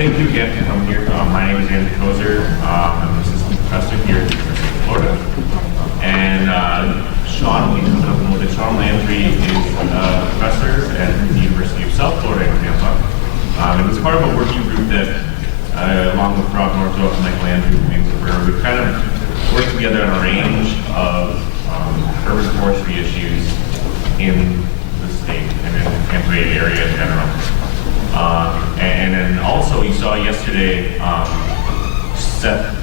thank you again for coming here. My name is Landry Koeser. I'm an assistant professor here at the University of Florida. And Shawn, we know that Shawn Landry is a professor at the University of South Florida in Tampa. And it's part of a working group that, along with Rob Northrop and Mike Landry and things, where we've kind of worked together on a range of urban forestry issues in the state and in the Tampa Bay area in general. And then also you saw yesterday Seth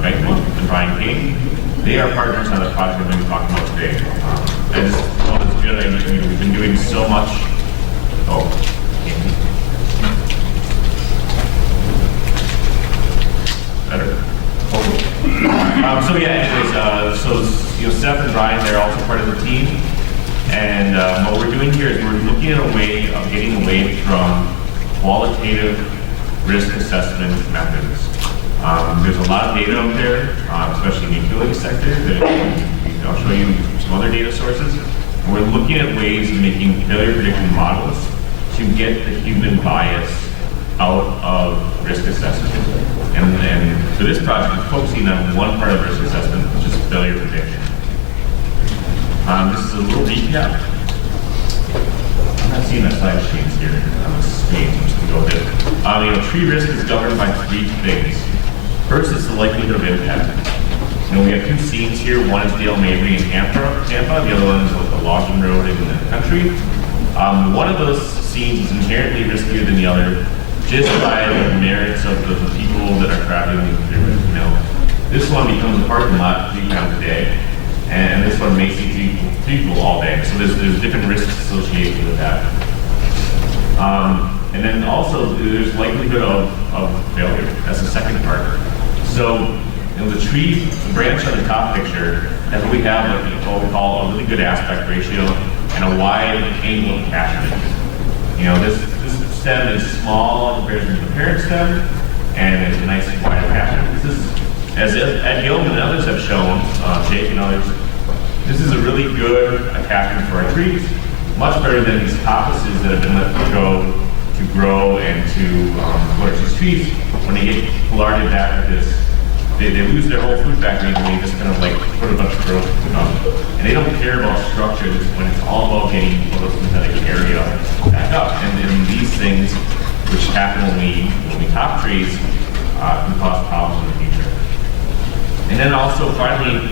Beckman and Brian King. They are partners on the project we're going to be talking about today. I just thought it's good. We've been doing so much. Better. So yeah, anyways, so Seth and Brian, they're also part of the team. And what we're doing here is we're looking at a way of getting away from qualitative risk assessment methods. There's a lot of data out there, especially in the utility sector, that I'll show you some other data sources. And we're looking at ways of making failure prediction models to get the human bias out of risk assessment. And for this project, we're focusing on one part of risk assessment, which is failure prediction. This is a little recap. I'm not seeing that slide change here on the screen, so I'm just going to go with it. Tree risk is governed by three things. First is the likelihood of impact. We have two scenes here. One is Dale Mabry in Tampa. The other one is a logging road in the country. One of those scenes is inherently riskier than the other, just by the merits of the people that are traveling through it. This one becomes a parking lot 3 times a day, and this one may see people all day. So there's different risks associated with that. And then also there's likelihood of failure. That's the second part. So the tree, the branch on the top picture, that's what we have what we call a really good aspect ratio and a wide angle of attachment. This stem is small in comparison to the parent stem, and it's a nice wide attachment. This is, as Ed Gilman and others have shown, Jake and others, this is a really good attachment for our trees, much better than these coppices that have been let go to grow and to flourish. These trees, when they get pollarded back with this, they lose their whole fruit factory and they just kind of like put a bunch of growth and they don't care about structure when it's all about getting photosynthetic area back up. And then these things, which happen when we top trees, can cause problems in the future. And then also finally,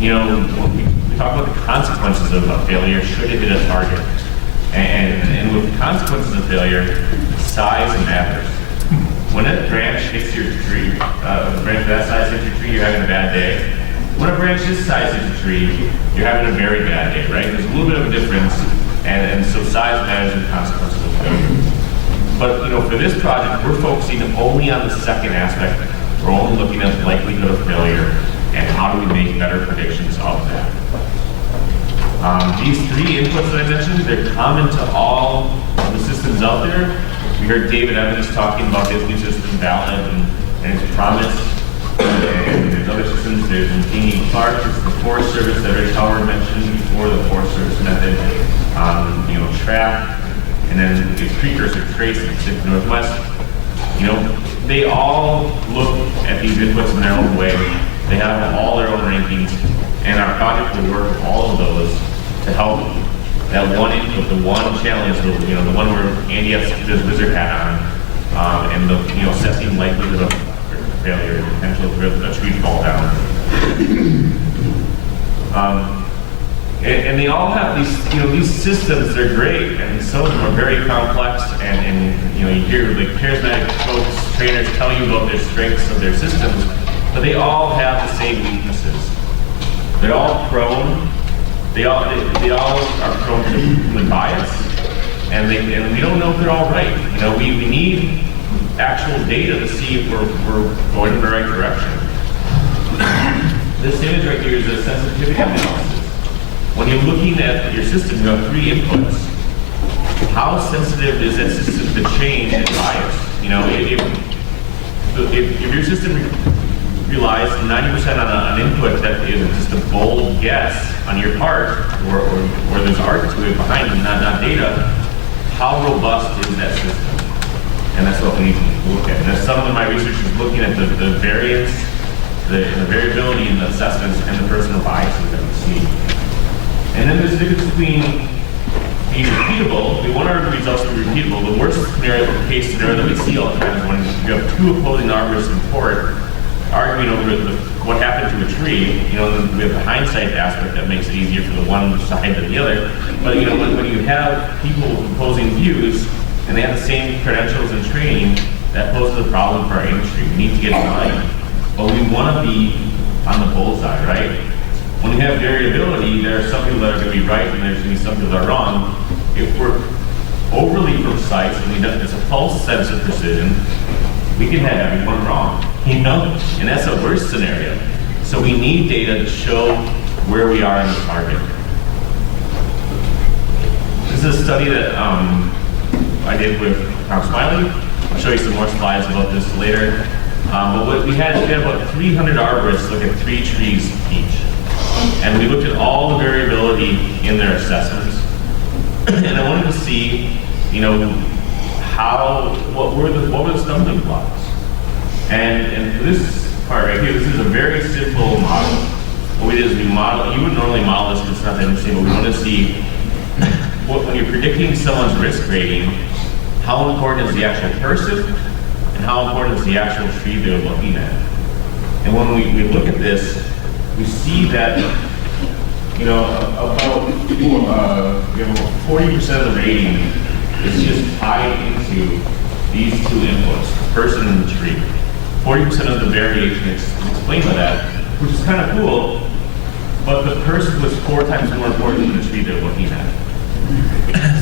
when we talk about the consequences of a failure, should it hit a target? And with the consequences of failure, size matters. When a branch hits your tree, a branch that size hits your tree, you're having a bad day. When a branch this size hits your tree, you're having a very bad day, right? There's a little bit of a difference, and so size matters in consequences of failure. But for this project, we're focusing only on the second aspect. We're only looking at the likelihood of failure and how do we make better predictions of that. These three inputs that I mentioned, they're common to all of the systems out there. We heard David Evans talking about his new system, Valid, and its promise. And there's other systems. There's King Clark, it's the Forest Service that Rich Howard mentioned before, the Forest Service method, TRAP, and then its precursor, Trace, in the Pacific Northwest. They all look at these inputs in their own way. They have all their own rankings, and our project will work with all of those to help that one input, the one challenge, the one where Andy has his wizard hat on, and the assessing likelihood of failure, potential for a tree to fall down. And they all have these systems. They're great, and some of them are very complex. And you hear like charismatic folks, trainers tell you about their strengths of their systems, but they all have the same weaknesses. They're all prone. They all are prone to human bias, and we don't know if they're all right. We need actual data to see if we're going in the right direction. This image right here is a sensitivity analysis. When you're looking at your system, you have three inputs. How sensitive is that system to change and bias? If your system relies 90% on an input that is just a bold guess on your part, or there's art to it behind it, not data, how robust is that system? And that's what we need to look at. And as some of my research is looking at the variance, the variability in the assessments and the personal biases that we see. And then there's the difference between being repeatable. We want our results to be repeatable. The worst scenario, case scenario that we see all the time is when you have two opposing arborists in court arguing over what happened to a tree. You know, we have the hindsight aspect that makes it easier for the one side than the other. But you know, when you have people with opposing views and they have the same credentials and training, that poses a problem for our industry. We need to get it right. But we want to be on the bullseye, right? When you have variability, there are some people that are going to be right and there's going to be some people that are wrong. If we're overly precise and it's a false sense of precision, we can have everyone wrong, you know? And that's a worst scenario. So we need data to show where we are in the market. This is a study that I did with Tom Smiley. I'll show you some more slides about this later. But what we had about 300 arborists look at 3 trees each. And we looked at all the variability in their assessments. And I wanted to see, you know, what were the stumbling blocks? And for this part right here, this is a very simple model. What we did is we model, you wouldn't normally model this because it's not that interesting, but we want to see when you're predicting someone's risk rating, how important is the actual person and how important is the actual tree they're looking at. And when we look at this, we see that, you know, about 40% of the rating is just tied into these 2 inputs, the person and the tree. 40% of the variation is explained by that, which is kind of cool, but the person was 4 times more important than the tree they're looking at.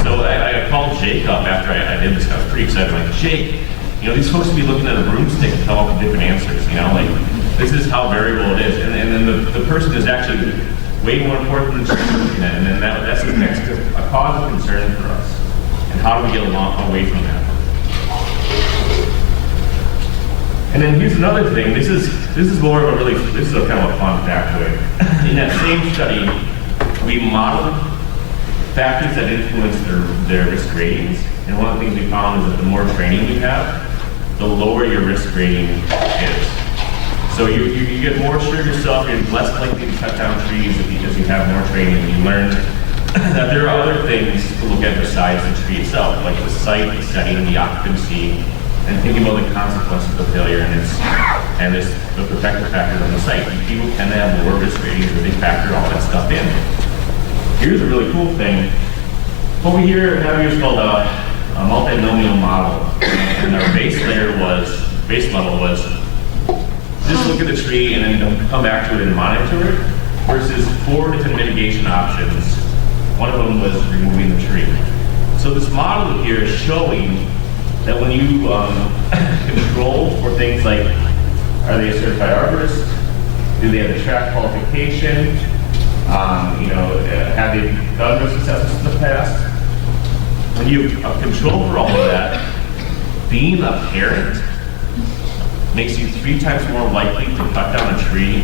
So I called Jake up after I did this. I was pretty excited. I'm like, Jake, you know, these folks will be looking at a broomstick to come up with different answers, you know, like, this is how variable it is. And then the person is actually way more important than the tree they're looking at. And then that's a cause of concern for us. And how do we get away from that? And then here's another thing. This is more of a this is a kind of a fun factoid. In that same study, we modeled factors that influence their risk ratings. And one of the things we found is that the more training you have, the lower your risk rating is. So you get more sure of yourself, you're less likely to cut down trees because you have more training. You learn that there are other things to look at besides the tree itself, like the site, the setting, the occupancy, and thinking about the consequences of failure and the protective factors on the site. People tend to have lower risk ratings when they factor all that stuff in. Here's a really cool thing. What we have here is called a multinomial model, and our base level was just look at the tree and then come back to it and monitor it, versus 4 different mitigation options. One of them was removing the tree. So this model here is showing that when you control for things like, are they a certified arborist? Do they have a track qualification? You know, have they done risk assessments in the past? When you control for all of that, being a parent makes you 3 times more likely to cut down a tree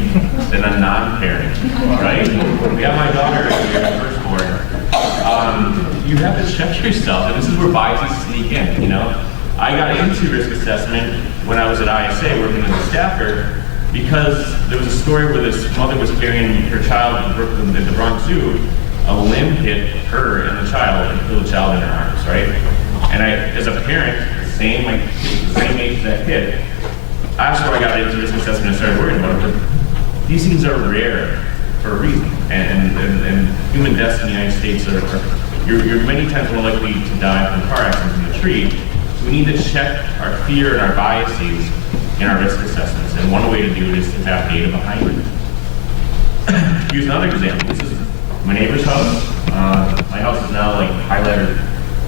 than a non-parent, right? We have my daughter here, firstborn. You have to check yourself, and this is where biases sneak in, you know? I got into risk assessment when I was at ISA working as a staffer because there was a story where this mother was carrying her child at the Bronx Zoo. A limb hit her and the child and killed the child in her arms, right? And as a parent, the same age as that kid, that's where I got into risk assessment and started worrying about it. But these things are rare for a reason. And human deaths in the United States you're many times more likely to die from car accidents than a tree. So we need to check our fear and our biases in our risk assessments. And one way to do it is to have data behind it. Here's another example. This is my neighbor's house. My house is now like highlighted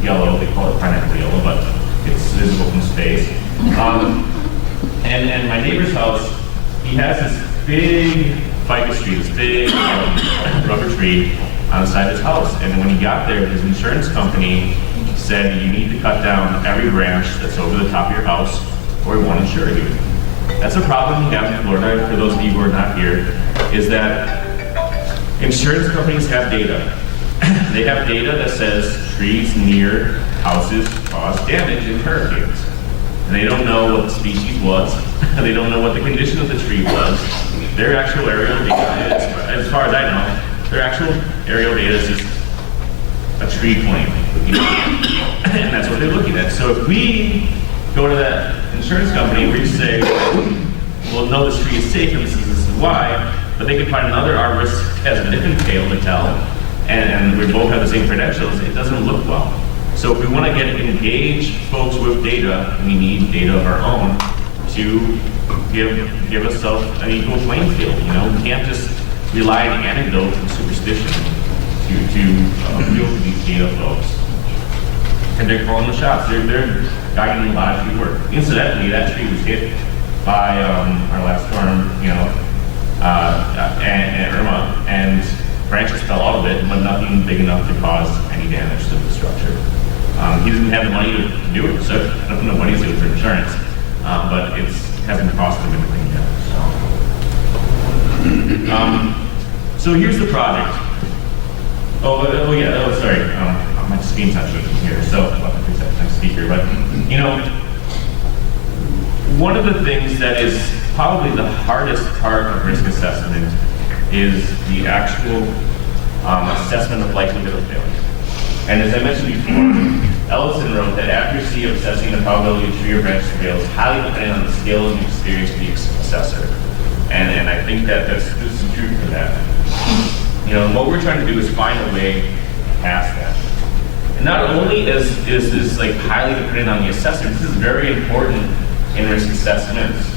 yellow. They call it pineapple yellow, but it's visible from space. And my neighbor's house, he has this big ficus tree, this big rubber tree on the side of his house. And when he got there, his insurance company said, you need to cut down every branch that's over the top of your house or we won't insure you. That's a problem we have in Florida, for those of you who are not here, is that insurance companies have data. They have data that says trees near houses cause damage in hurricanes. and they don't know what the species was, they don't know what the condition of the tree was. Their actual aerial data is, as far as I know, their actual aerial data is just a tree plane. And that's what they're looking at. So if we go to that insurance company, we say, well, no, this tree is safe, and this is why, but they can find another arborist that has a different tale to tell, and we both have the same credentials, it doesn't look well. So if we want to get engaged folks with data, we need data of our own to give us an equal playing field. You know, we can't just rely on anecdotes and superstition to deal with these data folks. And they're calling the shots. They're guiding a lot of tree work. Incidentally, that tree was hit by our last storm, and Irma, and branches fell out of it, but nothing big enough to cause any damage to the structure. He doesn't have the money to do it, so I don't know what he's doing for insurance, but it hasn't cost him anything yet. So here's the project. Sorry, my screen's not shaking here, so I'll have to fix that next speaker. But one of the things that is probably the hardest part of risk assessment is the actual assessment of likelihood of failure. And as I mentioned before, Ellison wrote that accuracy of assessing the probability of tree or branch fail is highly dependent on the skill and experience of the assessor. And I think that there's some truth to that. What we're trying to do is find a way past that. And not only is this like highly dependent on the assessor, this is very important in risk assessments.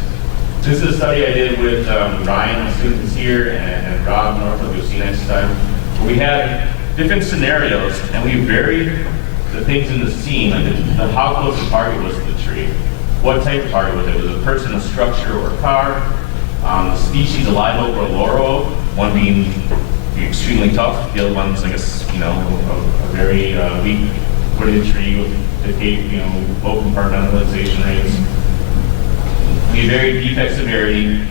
This is a study I did with Ryan, my students here, and Rob Norfolk, you'll see next time. We had different scenarios, and we varied the things in the scene, like how close the target was to the tree, what type of target was it? Was it a person, a structure, or a car? The species, a live oak or a laurel oak, one being extremely tough, the other one's like a very weak wooded tree with low compartmentalization rates. We varied defect severity,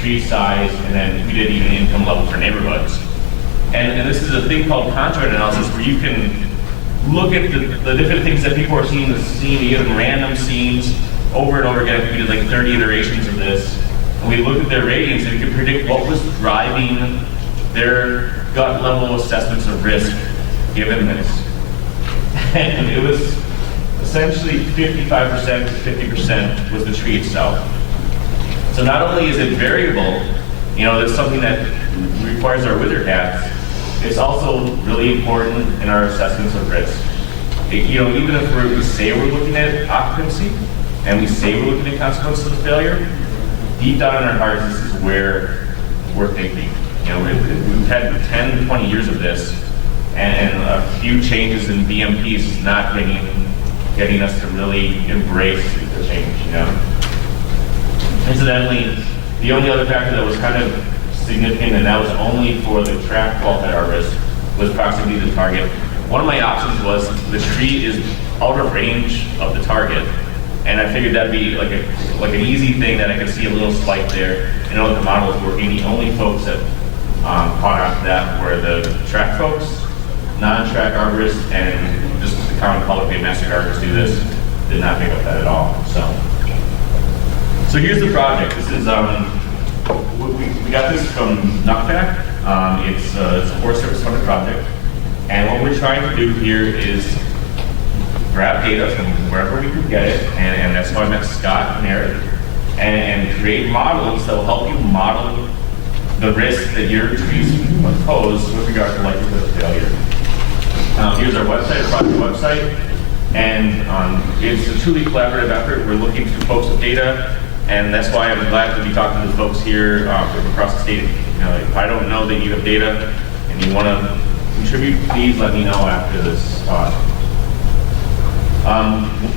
tree size, and then we did even income level for neighborhoods. And this is a thing called contract analysis where you can look at the different things that people are seeing in the scene. You give them random scenes over and over again. We did like 30 iterations of this. And we looked at their ratings and we could predict what was driving their gut level assessments of risk given this. And it was essentially 55% to 50% was the tree itself. So not only is it variable, there's something that requires our wizard hats, it's also really important in our assessments of risk. Even if we say we're looking at occupancy and we say we're looking at consequences of failure, deep down in our hearts, this is where we're thinking. We've had 10 to 20 years of this, and a few changes in BMPs is not getting us to really embrace the change. Incidentally, the only other factor that was kind of significant, and that was only for the track fault at our risk, was proximity to the target. One of my options was the tree is out of range of the target, and I figured that'd be like an easy thing that I could see a little spike there. The model was working. The only folks that caught on to that were the track folks, non-track arborists, and just the common public master arborists do this. Did not pick up that at all. So here's the project. This is we got this from NUCFAC. It's a Forest Service funded project, and what we're trying to do here is grab data from wherever we can get it, and that's how I met Scott and Eric, and create models that will help you model the risk that your trees pose with regard to likelihood of failure. Here's our website, our project website, and it's a truly collaborative effort. We're looking for folks with data, and that's why I'm glad to be talking to the folks here from across the state. If I don't know that you have data and you want to contribute, please let me know after this talk.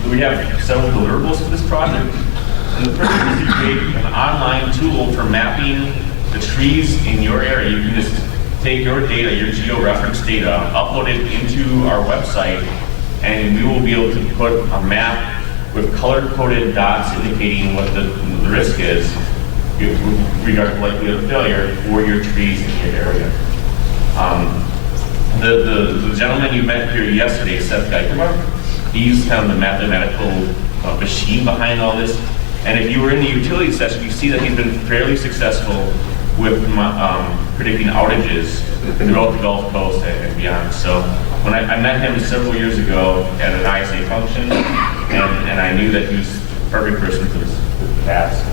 We have several deliverables for this project, and the first is to create an online tool for mapping the trees in your area. You can just take your data, your geo-reference data, upload it into our website, and we will be able to put a map with color-coded dots indicating what the risk is with regard to likelihood of failure for your trees in your area. The gentleman you met here yesterday, Seth Geichelmark, he's kind of the mathematical machine behind all this. And if you were in the utility session, you see that he's been fairly successful with predicting outages throughout the Gulf Coast and beyond. So when I met him several years ago at an ISA function, and I knew that he was the perfect person for this task.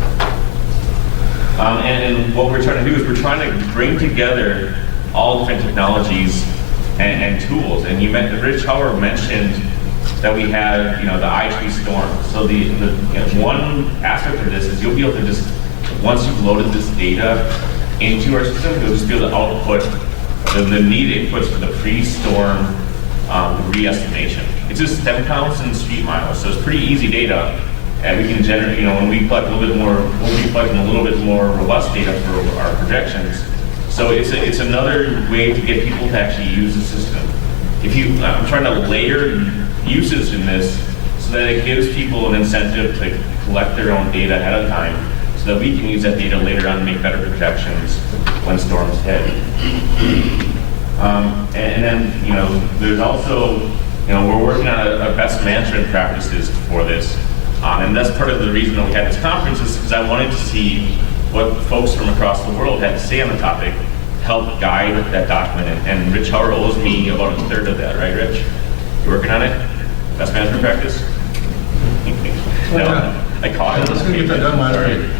And what we're trying to do is we're trying to bring together all different technologies and tools. And Rich Howard mentioned that we had, the I-tree storm. So the one aspect of this is you'll be able to just, once you've loaded this data into our system, you'll just be able to output the needed inputs for the pre-storm re-estimation. It's just stem counts and street miles, so it's pretty easy data. And we can generate, when we collect a little bit more, we'll be collecting a little bit more robust data for our projections. So it's another way to get people to actually use the system. I'm trying to layer usage in this so that it gives people an incentive to collect their own data ahead of time, so that we can use that data later on to make better projections when storms hit. And then, there's also, we're working on a best management practices for this. And that's part of the reason that we had this conference, is because I wanted to see what folks from across the world had to say on the topic to help guide that document. And Rich Howard owes me about a third of that, right, Rich? You working on it? Best management practice? No, I caught it. Let's go get that done, Landry.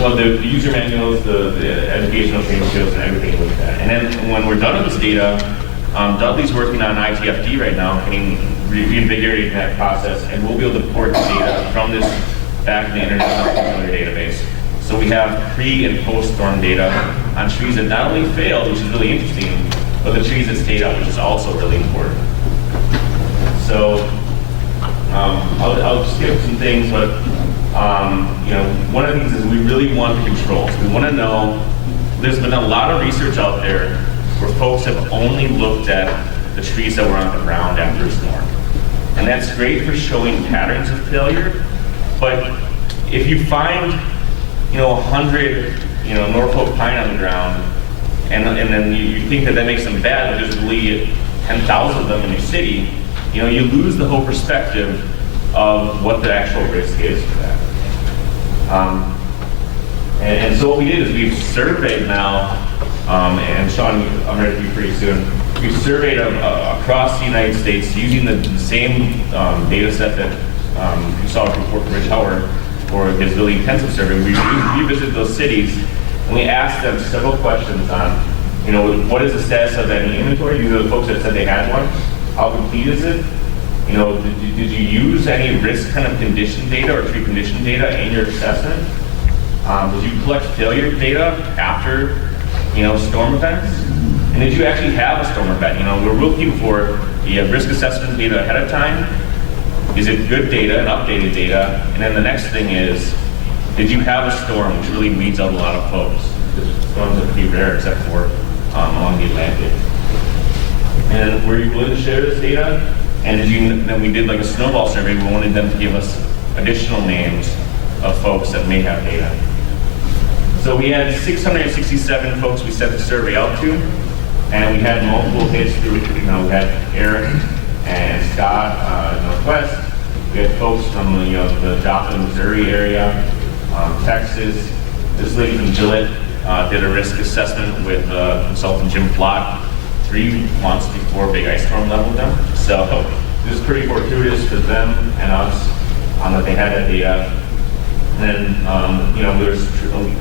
Well, the user manuals, the educational training skills, and everything like that. And then when we're done with this data, Dudley's working on ITFD right now, reinvigorating that process, and we'll be able to port the data from this back in the International Weather Database. So we have pre and post storm data on trees that not only failed, which is really interesting, but the trees that stayed up, which is also really important. So I'll skip some things, but one of the things is we really want the controls. We want to know. There's been a lot of research out there where folks have only looked at the trees that were on the ground after a storm. And that's great for showing patterns of failure, but if you find, 100, Norfolk pine on the ground, and then you think that makes them bad, but there's really 10,000 of them in your city, you lose the whole perspective of what the actual risk is for that. And so what we did is we've surveyed now, and Shawn, I'm ready to be pretty soon. We've surveyed across the United States using the same data set that you saw before for Rich Howard for his really intensive survey. We revisited those cities and we asked them several questions on, what is the status of any inventory? These are the folks that said they had one. How complete is it? Did you use any risk kind of condition data or tree condition data in your assessment? Did you collect failure data after, storm events? And did you actually have a storm event? We're looking for the risk assessment data ahead of time. Is it good data and updated data? And then the next thing is, did you have a storm, which really weeds out a lot of folks? Because storms are pretty rare, except for along the Atlantic. And were you willing to share this data? And then we did like a snowball survey. We wanted them to give us additional names of folks that may have data. So we had 667 folks we sent the survey out to, and we had multiple hits through, we had Eric and Scott Northwest. We had folks from the Joplin, Missouri area, Texas. This lady from Gillette did a risk assessment with consultant Jim Flott 3 months before big ice storm leveled them. So it was pretty fortuitous for them and us that they had that data. And then there's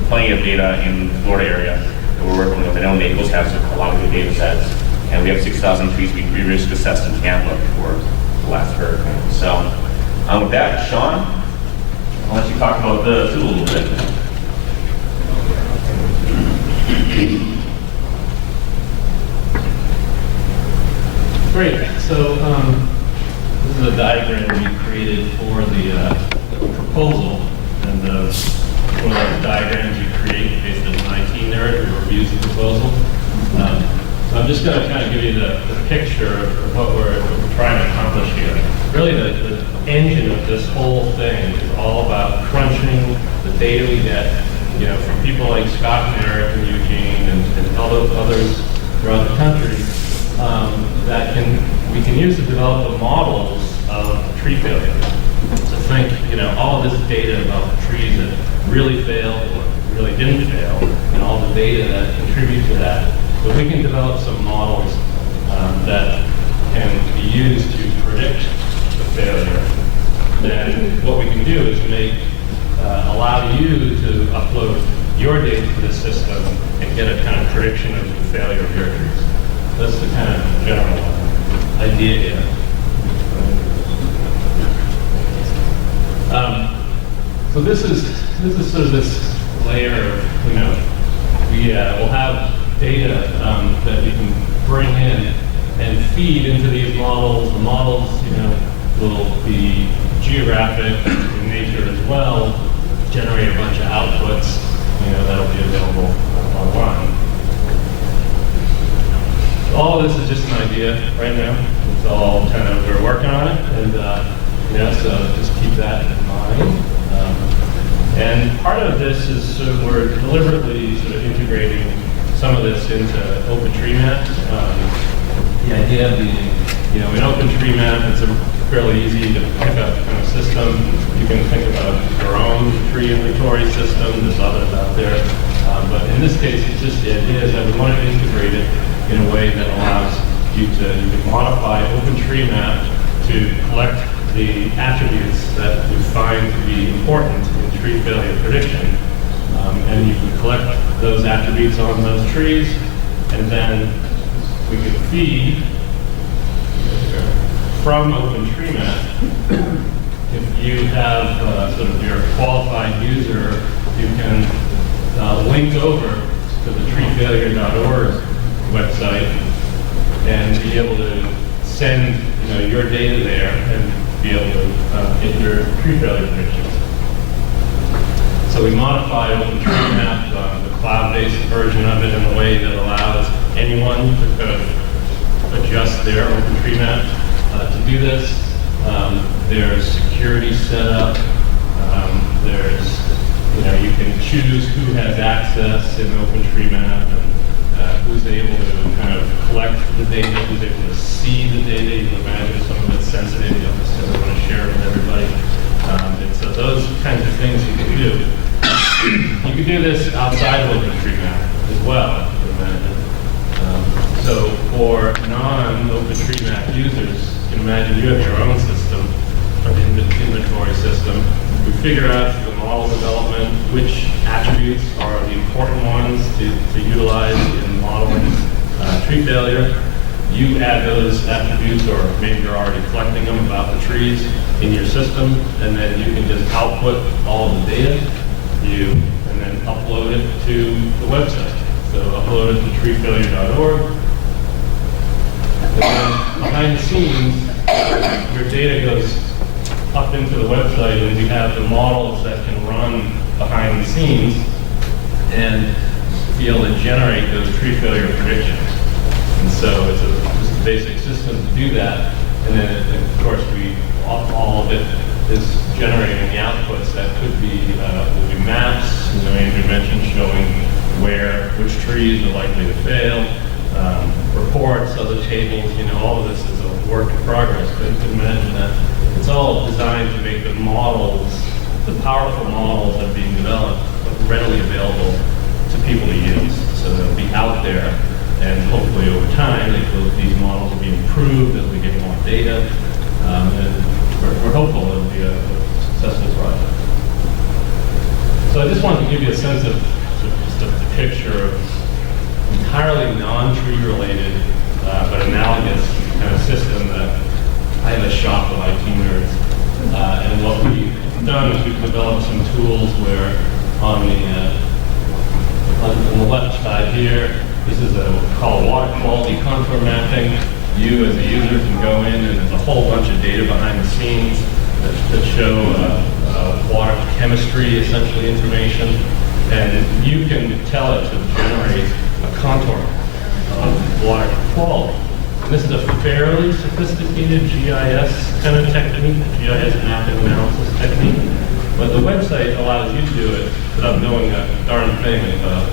plenty of data in the Florida area that we're working with. I know Naples has a lot of good data sets, and we have 6,000 trees we risk assessed in Tampa for the last hurricane. So with that, Shawn, I'll let you talk about the tool a little bit. Great. So this is a diagram we created for the proposal, and one of the diagrams you create based on an IT narrative reviews the proposal. So I'm just going to kind of give you the picture of what we're trying to accomplish here. Really, the engine of this whole thing is all about crunching the data we get, from people like Scott and Eric and Eugene and others throughout the country. We can use to develop the models of tree failure. So think, all of this data about the trees that really failed or really didn't fail, and all the data that contribute to that. So we can develop some models that can be used to predict the failure. Then what we can do is allow you to upload your data to the system and get a kind of prediction of the failure of your trees. That's the kind of general idea here. So this is sort of this layer of, we'll have data that we can bring in and feed into these models. The models, will be geographic in nature as well, generate a bunch of outputs, that'll be available online. So all of this is just an idea right now. It's all kind of, we're working on it, and so just keep that in mind. And part of this is sort of, we're deliberately sort of integrating some of this into OpenTreeMap. The idea being, in OpenTreeMap, it's a fairly easy to pick up kind of system. You can think about your own tree inventory system. There's others out there. But in this case, it's just the idea is that we want to integrate it in a way that allows you can modify OpenTreeMap to collect the attributes that we find to be important in tree failure prediction. And you can collect those attributes on those trees, and then we can feed from OpenTreeMap. If you have sort of your qualified user, you can link over to the treefailure.org website and be able to send your data there and be able to get your tree failure predictions. So we modify OpenTreeMap, the cloud-based version of it, in a way that allows anyone to kind of adjust their OpenTreeMap to do this. There's security set up. There's, you can choose who has access in OpenTreeMap and who's able to kind of collect the data, who's able to see the data. You can imagine some of it's sensitive. You don't necessarily want to share it with everybody. And so those kinds of things you can do. You can do this outside of OpenTreeMap as well. So for non-OpenTreeMap users, you can imagine you have your own system, an inventory system. We figure out through the model development which attributes are the important ones to utilize in modeling tree failure. You add those attributes, or maybe you're already collecting them about the trees in your system, and then you can just output all of the data, and then upload it to the website. So upload it to treefailure.org. And then behind the scenes, your data goes up into the website, and we have the models that can run behind the scenes and be able to generate those tree failure predictions. And so it's just a basic system to do that. And then, of course, all of it is generating the outputs that could be will be maps. Andrew mentioned showing which trees are likely to fail, reports, other tables. All of this is a work in progress. But you can imagine that it's all designed to make the models, the powerful models that are being developed, readily available to people to use. So they'll be out there, and hopefully over time, these models will be improved as we get more data. And we're hopeful it'll be a successful project. So I just wanted to give you a sense of just a picture of entirely non-tree related, but analogous kind of system that I have a shop of IT nerds. And what we've done is we've developed some tools where on the left side here, this is what we call water quality contour mapping. You as a user can go in, and there's a whole bunch of data behind the scenes that show water chemistry, essentially, information. And you can tell it to generate a contour of water quality. And this is a fairly sophisticated GIS kind of technique, GIS mapping analysis technique. But the website allows you to do it without knowing a darn thing about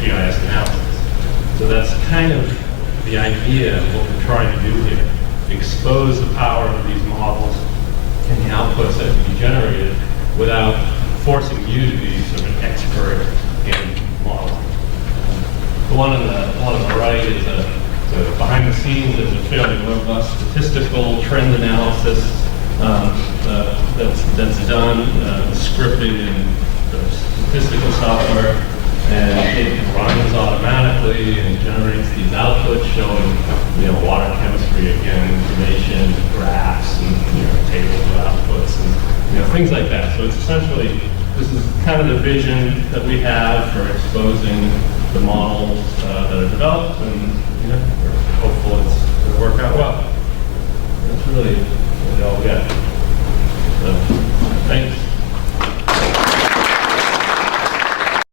GIS analysis. So that's kind of the idea of what we're trying to do here. expose the power of these models and the outputs that can be generated without forcing you to be sort of an expert in modeling. The one on the right is behind the scenes is a fairly robust statistical trend analysis that's done, scripted in statistical software, and it runs automatically and generates these outputs showing, water chemistry, again, information, graphs, and tables of outputs, and things like that. So it's essentially, this is kind of the vision that we have for exposing the models that are developed, and we're hopeful it's going to work out well. That's really all we got. So, thanks.